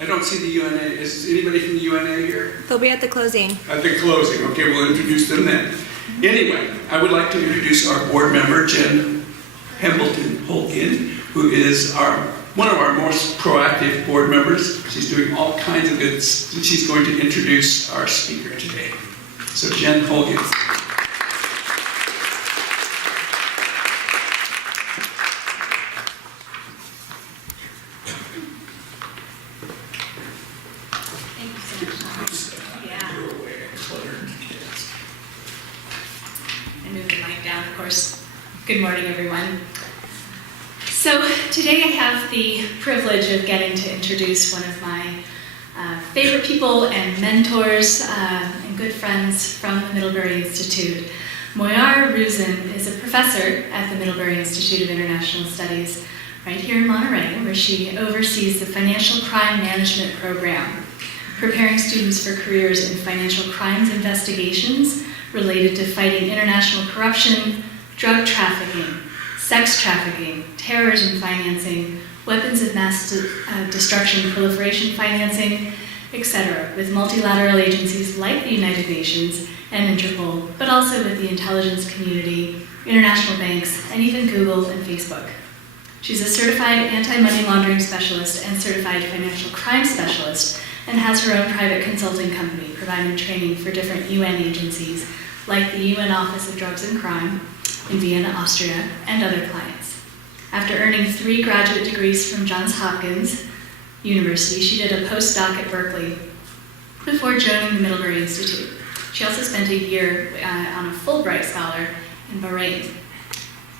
I don't see the UNA. Is anybody from the UNA here? They'll be at the closing. At the closing. Okay, we'll introduce them then. Anyway, I would like to introduce our board member, Jen Hambleton-Holkin, who is one of our most proactive board members. She's doing all kinds of good. She's going to introduce our speaker today. So Jen Holkin. Good morning, everyone. So today I have the privilege of getting to introduce one of my favorite people and mentors and good friends from the Middlebury Institute. Moyar Ruzin is a professor at the Middlebury Institute of International Studies right here in Monterey, where she oversees the Financial Crime Management Program, preparing students for careers in financial crimes investigations related to fighting international corruption, drug trafficking, sex trafficking, terrorism financing, weapons of mass destruction proliferation financing, etc., with multilateral agencies like the United Nations and Interpol, but also with the intelligence community, international banks, and even Google and Facebook. She's a certified anti-money laundering specialist and certified financial crime specialist, and has her own private consulting company providing training for different UN agencies like the UN Office of Drugs and Crime in Vienna, Austria, and other clients. After earning 3 graduate degrees from Johns Hopkins University, she did a postdoc at Berkeley before joining the Middlebury Institute. She also spent a year on a Fulbright scholar in Bahrain,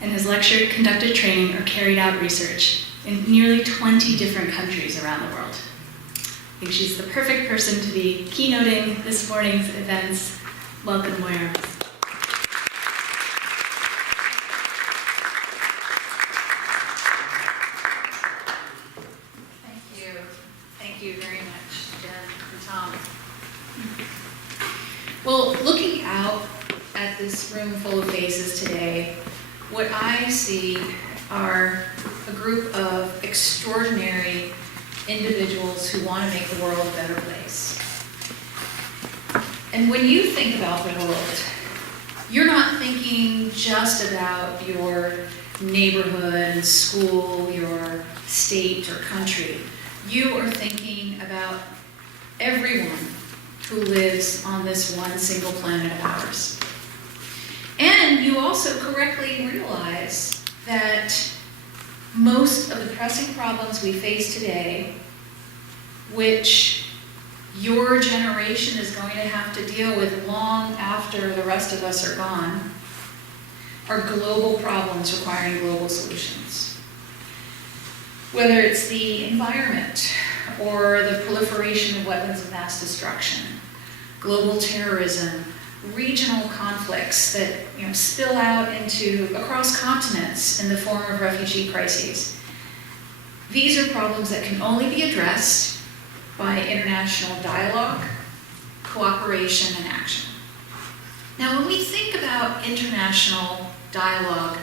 and has lectured, conducted training, or carried out research in nearly 20 different countries around the world. I think she's the perfect person to be keynoting this morning's events. Welcome, Moira. Thank you very much, Jen and Tom. Well, looking out at this room full of faces today, what I see are a group of extraordinary individuals who want to make the world a better place. And when you think about the world, you're not thinking just about your neighborhood and school, your state or country. You are thinking about everyone who lives on this one single planet of ours. And you also correctly realize that most of the pressing problems we face today, which your generation is going to have to deal with long after the rest of us are gone, are global problems requiring global solutions. Whether it's the environment or the proliferation of weapons of mass destruction, global terrorism, regional conflicts that spill out across continents in the form of refugee crises. These are problems that can only be addressed by international dialogue, cooperation, and action. Now, when we think about international dialogue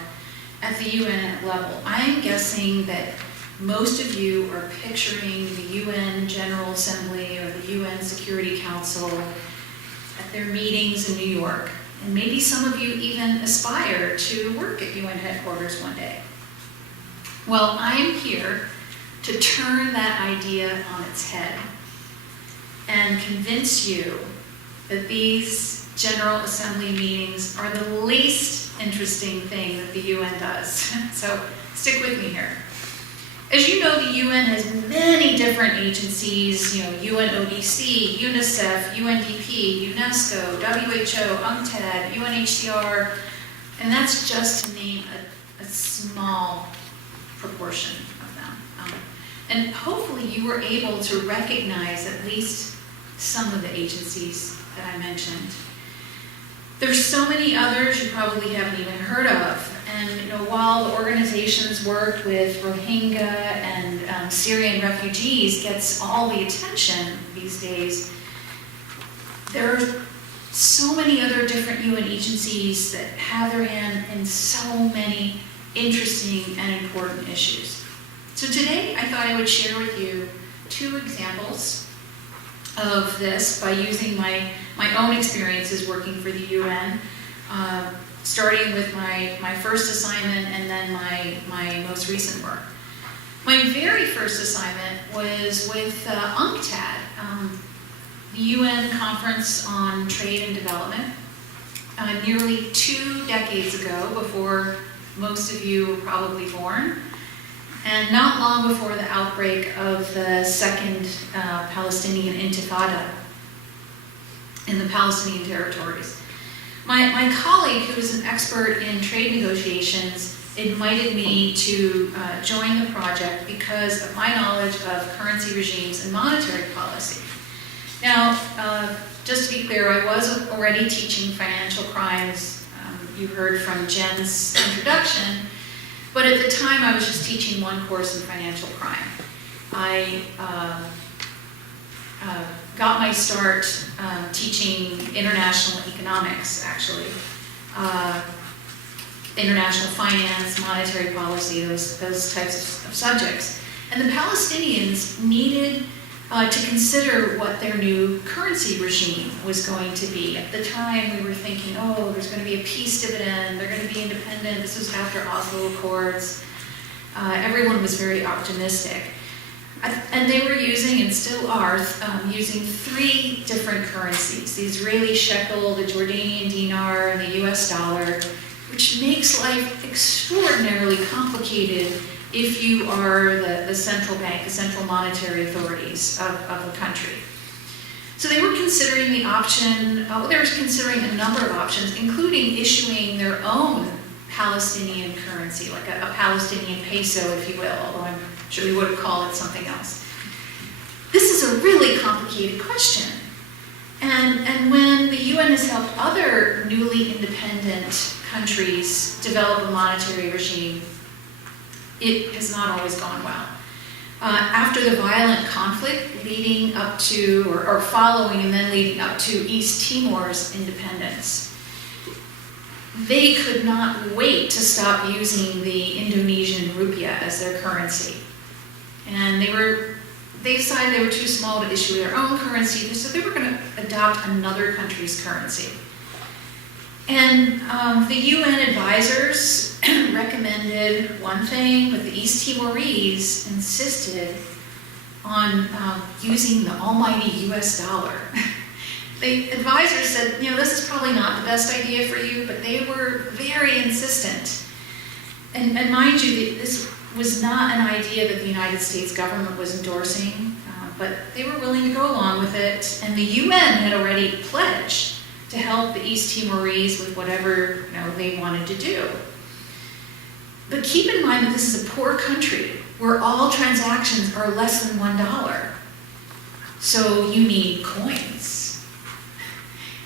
at the UN level, I'm guessing that most of you are picturing the UN General Assembly or the UN Security Council at their meetings in New York. And maybe some of you even aspire to work at UN headquarters one day. Well, I'm here to turn that idea on its head and convince you that these General Assembly meetings are the least interesting thing that the UN does. So stick with me here. As you know, the UN has many different agencies, UNODC, UNICEF, UNDP, UNESCO, WHO, UNCTAD, UNHCR, and that's just to name a small proportion of them. And hopefully you were able to recognize at least some of the agencies that I mentioned. There's so many others you probably haven't even heard of. And while the organization's work with Rohingya and Syrian refugees gets all the attention these days, there are so many other different UN agencies that have their hand in so many interesting and important issues. So today I thought I would share with you 2 examples of this by using my own experiences working for the UN, starting with my first assignment and then my most recent work. My very first assignment was with UNCTAD, the UN Conference on Trade and Development, nearly 2 decades ago, before most of you were probably born, and not long before the outbreak of the second Palestinian Intifada in the Palestinian territories. My colleague, who is an expert in trade negotiations, invited me to join the project because of my knowledge of currency regimes and monetary policy. Now, just to be clear, I was already teaching financial crimes. You heard from Jen's introduction, but at the time I was just teaching 1 course in financial crime. I got my start teaching international economics, actually. International finance, monetary policy, those types of subjects. And the Palestinians needed to consider what their new currency regime was going to be. At the time, we were thinking, oh, there's going to be a peace dividend, they're going to be independent. This was after Oslo Accords. Everyone was very optimistic. And they were using, and still are, using 3 different currencies: the Israeli shekel, the Jordanian dinar, and the US dollar, which makes life extraordinarily complicated if you are the central bank, the central monetary authorities of the country. So they were considering the option, they were considering a number of options, including issuing their own Palestinian currency, like a Palestinian peso, if you will, although I'm sure we would have called it something else. This is a really complicated question. And when the UN has helped other newly independent countries develop a monetary regime, it has not always gone well. After the violent conflict leading up to, or following and then leading up to East Timor's independence, they could not wait to stop using the Indonesian rupiah as their currency. And they decided they were too small to issue their own currency, so they were going to adopt another country's currency. And the UN advisors recommended one thing, but the East Timorese insisted on using the almighty US dollar. The advisors said, this is probably not the best idea for you, but they were very insistent. And mind you, this was not an idea that the United States government was endorsing, but they were willing to go along with it, and the UN had already pledged to help the East Timorese with whatever they wanted to do. But keep in mind that this is a poor country where all transactions are less than $1. So you need coins.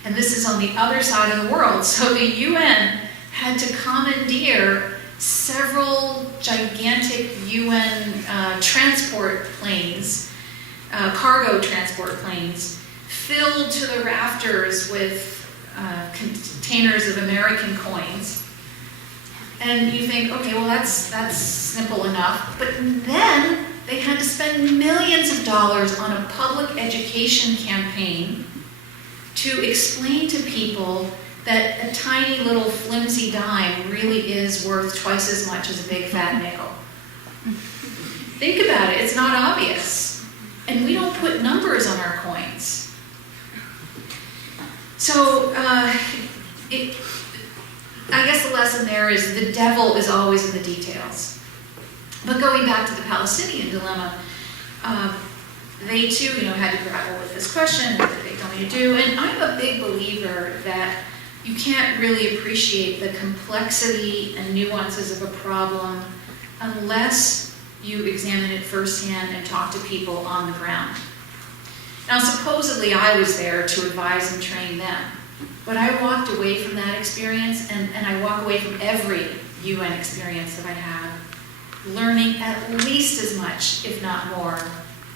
And this is on the other side of the world. So the UN had to commandeer several gigantic UN transport planes, cargo transport planes, filled to the rafters with containers of American coins. And you think, okay, well that's simple enough. But then they had to spend millions of dollars on a public education campaign to explain to people that a tiny little flimsy dime really is worth twice as much as a big fat nickel. Think about it, it's not obvious. And we don't put numbers on our coins. So, I guess the lesson there is the devil is always in the details. But going back to the Palestinian dilemma, they too, had to grapple with this question, what did they tell me to do? And I'm a big believer that you can't really appreciate the complexity and nuances of a problem unless you examine it firsthand and talk to people on the ground. Now, supposedly I was there to advise and train them, but I walked away from that experience, and I walk away from every UN experience that I have, learning at least as much, if not more,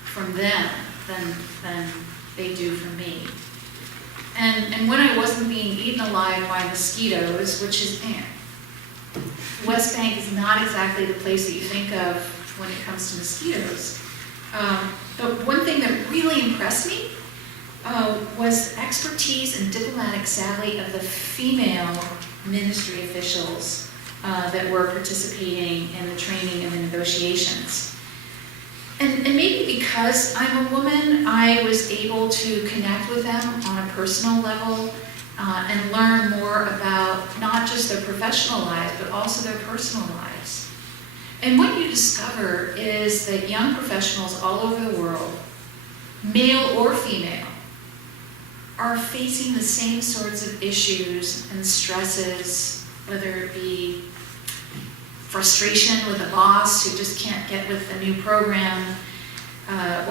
from them than they do from me. And when I wasn't being eaten alive by mosquitoes, which is, West Bank is not exactly the place that you think of when it comes to mosquitoes. But one thing that really impressed me was the expertise and diplomatic savvy of the female ministry officials that were participating in the training and the negotiations. And maybe because I'm a woman, I was able to connect with them on a personal level and learn more about not just their professional lives, but also their personal lives. And what you discover is that young professionals all over the world, male or female, are facing the same sorts of issues and stresses, whether it be frustration with a boss who just can't get with the new program,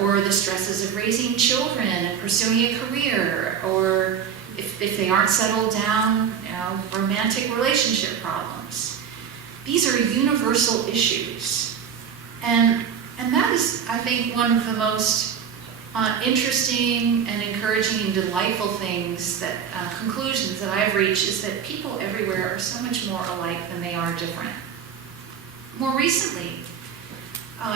or the stresses of raising children and pursuing a career, or if they aren't settled down, romantic relationship problems. These are universal issues. And that is, I think, one of the most interesting and encouraging and delightful things that, conclusions that I've reached, is that people everywhere are so much more alike than they are different. More recently,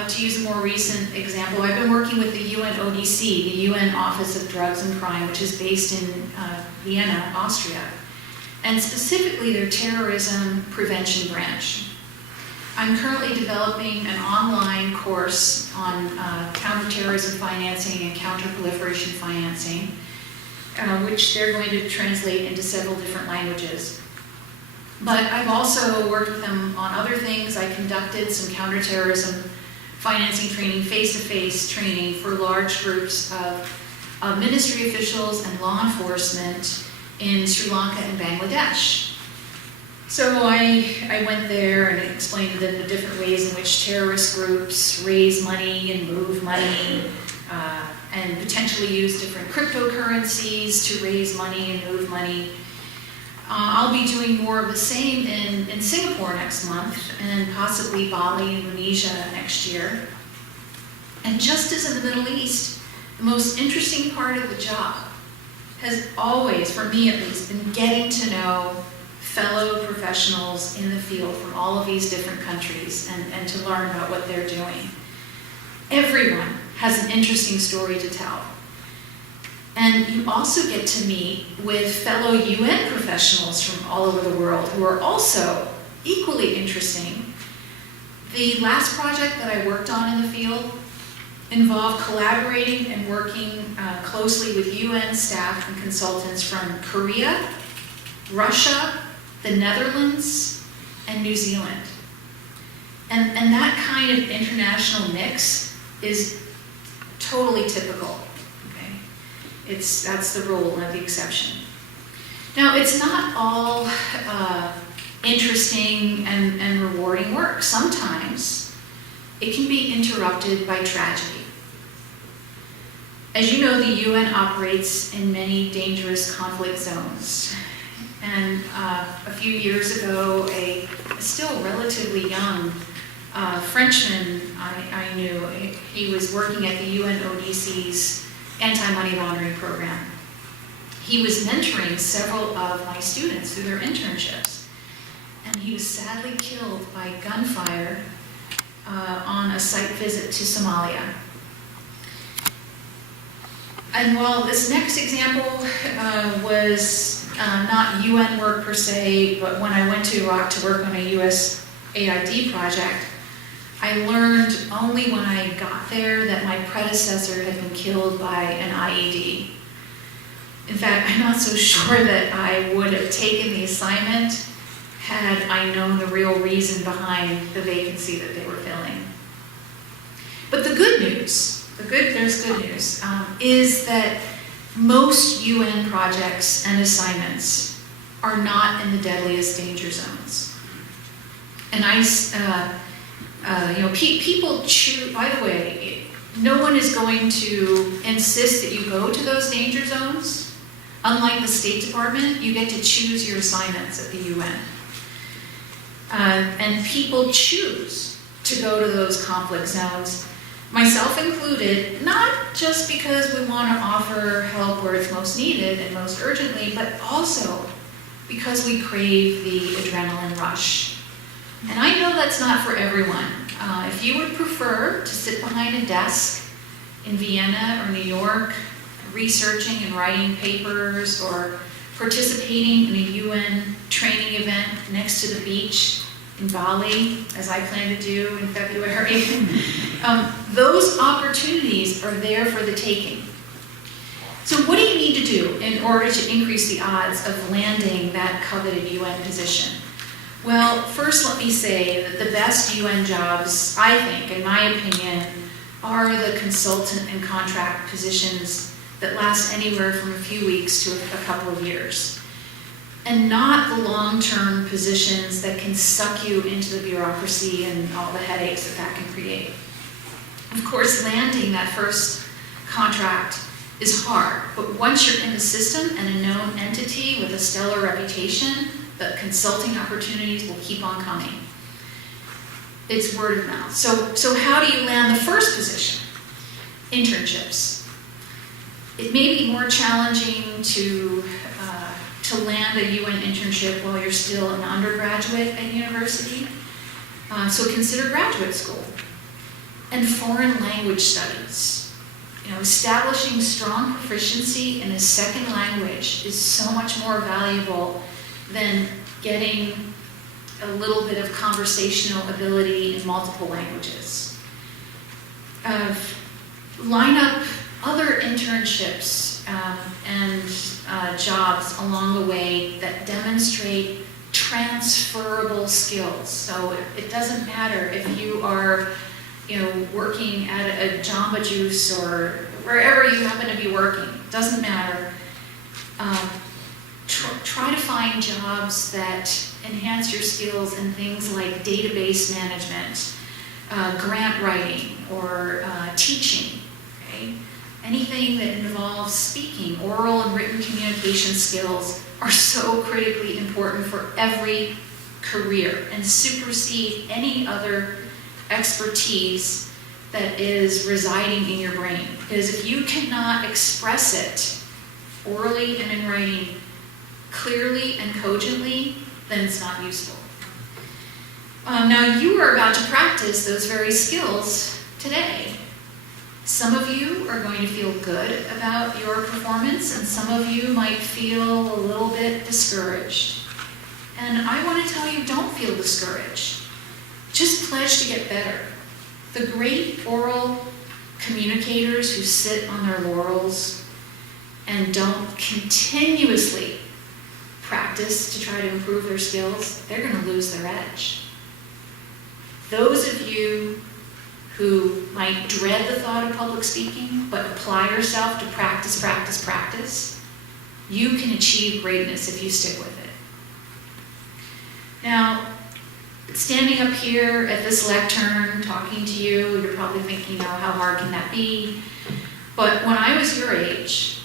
to use a more recent example, I've been working with the UNODC, the UN Office of Drugs and Crime, which is based in Vienna, Austria, and specifically their terrorism prevention branch. I'm currently developing an online course on counterterrorism financing and counterproliferation financing, which they're going to translate into several different languages. But I've also worked with them on other things. I conducted some counterterrorism financing training, face-to-face training for large groups of ministry officials and law enforcement in Sri Lanka and Bangladesh. So I went there and explained the different ways in which terrorist groups raise money and move money, and potentially use different cryptocurrencies to raise money and move money. I'll be doing more of the same in Singapore next month, and possibly Bali, Indonesia next year. And just as in the Middle East, the most interesting part of the job has always, for me at least, been getting to know fellow professionals in the field from all of these different countries and to learn about what they're doing. Everyone has an interesting story to tell. And you also get to meet with fellow UN professionals from all over the world who are also equally interesting. The last project that I worked on in the field involved collaborating and working closely with UN staff and consultants from Korea, Russia, the Netherlands, and New Zealand. And that kind of international mix is totally typical. That's the rule, not the exception. Now, it's not all interesting and rewarding work. Sometimes it can be interrupted by tragedy. As you know, the UN operates in many dangerous conflict zones. And a few years ago, a still relatively young Frenchman I knew, he was working at the UNODC's anti-money laundering program. He was mentoring several of my students through their internships, and he was sadly killed by gunfire on a site visit to Somalia. And while this next example was not UN work per se, but when I went to Iraq to work on a USAID project, I learned only when I got there that my predecessor had been killed by an IED. In fact, I'm not so sure that I would have taken the assignment had I known the real reason behind the vacancy that they were filling. But the good news, there's good news, is that most UN projects and assignments are not in the deadliest danger zones. And people choose, by the way, no one is going to insist that you go to those danger zones. Unlike the State Department, you get to choose your assignments at the UN. And people choose to go to those conflict zones, myself included, not just because we want to offer help where it's most needed and most urgently, but also because we crave the adrenaline rush. And I know that's not for everyone. If you would prefer to sit behind a desk in Vienna or New York, researching and writing papers, or participating in a UN training event next to the beach in Bali, as I plan to do in February. Those opportunities are there for the taking. So what do you need to do in order to increase the odds of landing that coveted UN position? Well, first let me say that the best UN jobs, I think, in my opinion, are the consultant and contract positions that last anywhere from a few weeks to a couple of years, and not the long-term positions that can suck you into the bureaucracy and all the headaches that that can create. Of course, landing that first contract is hard, but once you're in the system and a known entity with a stellar reputation, the consulting opportunities will keep on coming. It's word of mouth. So how do you land the first position? Internships. It may be more challenging to land a UN internship while you're still an undergraduate at university. So consider graduate school and foreign language studies. Establishing strong proficiency in a second language is so much more valuable than getting a little bit of conversational ability in multiple languages. Line up other internships and jobs along the way that demonstrate transferable skills. So it doesn't matter if you are working at a Jamba Juice or wherever you happen to be working. It doesn't matter. Try to find jobs that enhance your skills in things like database management, grant writing, or teaching. Okay? Anything that involves speaking, oral and written communication skills are so critically important for every career and supersede any other expertise that is residing in your brain. Because if you cannot express it orally and in writing clearly and cogently, then it's not useful. Now you are about to practice those very skills today. Some of you are going to feel good about your performance, and some of you might feel a little bit discouraged. And I want to tell you, don't feel discouraged. Just pledge to get better. The great oral communicators who sit on their laurels and don't continuously practice to try to improve their skills, they're going to lose their edge. Those of you who might dread the thought of public speaking, but apply yourself to practice, you can achieve greatness if you stick with it. Now, standing up here at this lectern, talking to you, you're probably thinking, how hard can that be? But when I was your age,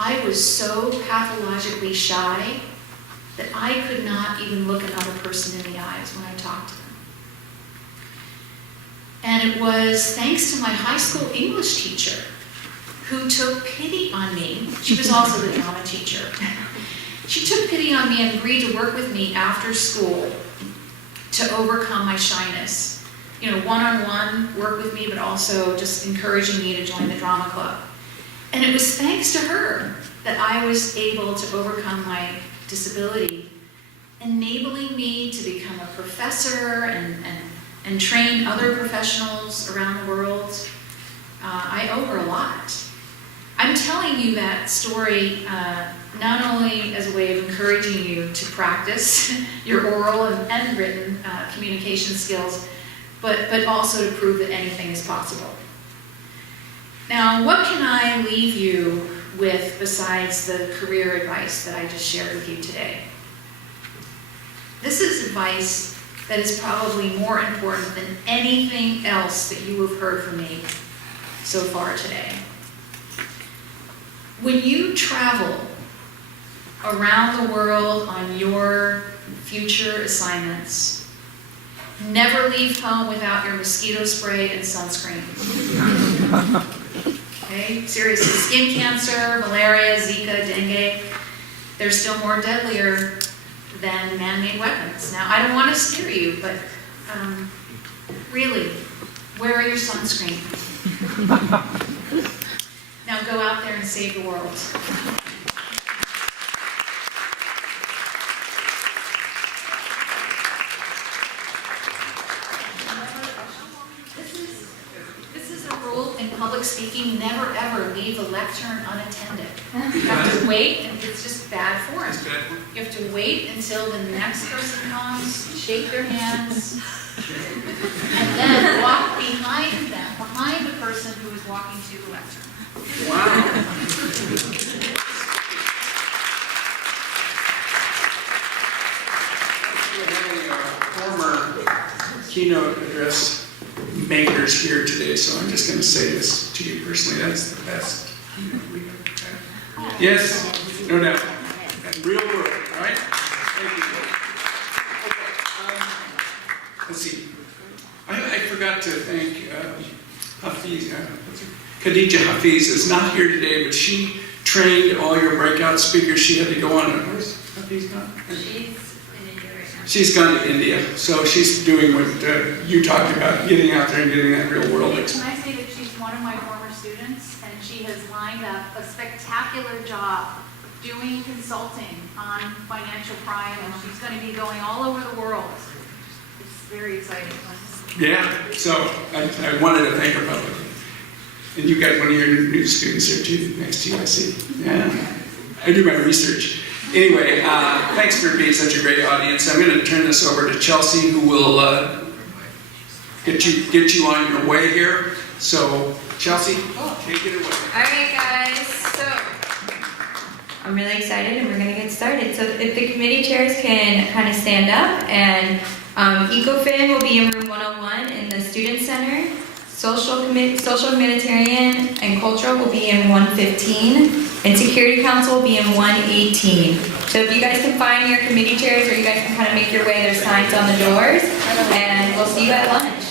I was so pathologically shy that I could not even look another person in the eyes when I talked to them. And it was thanks to my high school English teacher who took pity on me. She was also the drama teacher. She took pity on me and agreed to work with me after school to overcome my shyness. One-on-one work with me, but also just encouraging me to join the drama club. And it was thanks to her that I was able to overcome my disability, enabling me to become a professor and train other professionals around the world. I owe her a lot. I'm telling you that story not only as a way of encouraging you to practice your oral and written communication skills, but also to prove that anything is possible. Now, what can I leave you with besides the career advice that I just shared with you today? This is advice that is probably more important than anything else that you have heard from me so far today. When you travel around the world on your future assignments, never leave home without your mosquito spray and sunscreen. Okay? Seriously, skin cancer, malaria, Zika, dengue, they're still more deadlier than man-made weapons. Now, I don't want to scare you, but really, where are your sunscreen? Now go out there and save the world. This is a rule in public speaking, never ever leave the lectern unattended. You have to wait, and it's just bad form. You have to wait until the next person comes, shake their hands, and then walk behind them, behind the person who is walking to the lectern. Wow. We're having our former keynote address makers here today, so I'm just going to say this to you personally. That's the best keynote we ever had. Yes, no doubt. Real world, all right? Thank you. Okay, let's see. I forgot to thank Hafiz. Khadija Hafiz is not here today, but she trained all your breakout speakers. She had to go on. Where's Hafiz gone? She's in India right now. She's gone to India, so she's doing what you talked about, getting out there and getting that real world Can experience. I say that she's one of my former students, and she has lined up a spectacular job doing consulting on financial crime, and she's going to be going all over the world. It's very exciting. Yeah, so I wanted to thank her publicly. And you got one of your new students there too, next to you, I see. Yeah, I do my research. Anyway, thanks for being such a great audience. I'm going to turn this over to Chelsea, who will get you on your way here. So, Chelsea, take it away. All right, guys. So I'm really excited, and we're going to get started. So if the committee chairs can kind of stand up, and EcoFin will be in room 101 in the Student Center. Social Humanitarian and Cultural will be in 115, and Security Council will be in 118. So if you guys can find your committee chairs, or you guys can kind of make your way, there's signs on the doors, and we'll see you at lunch.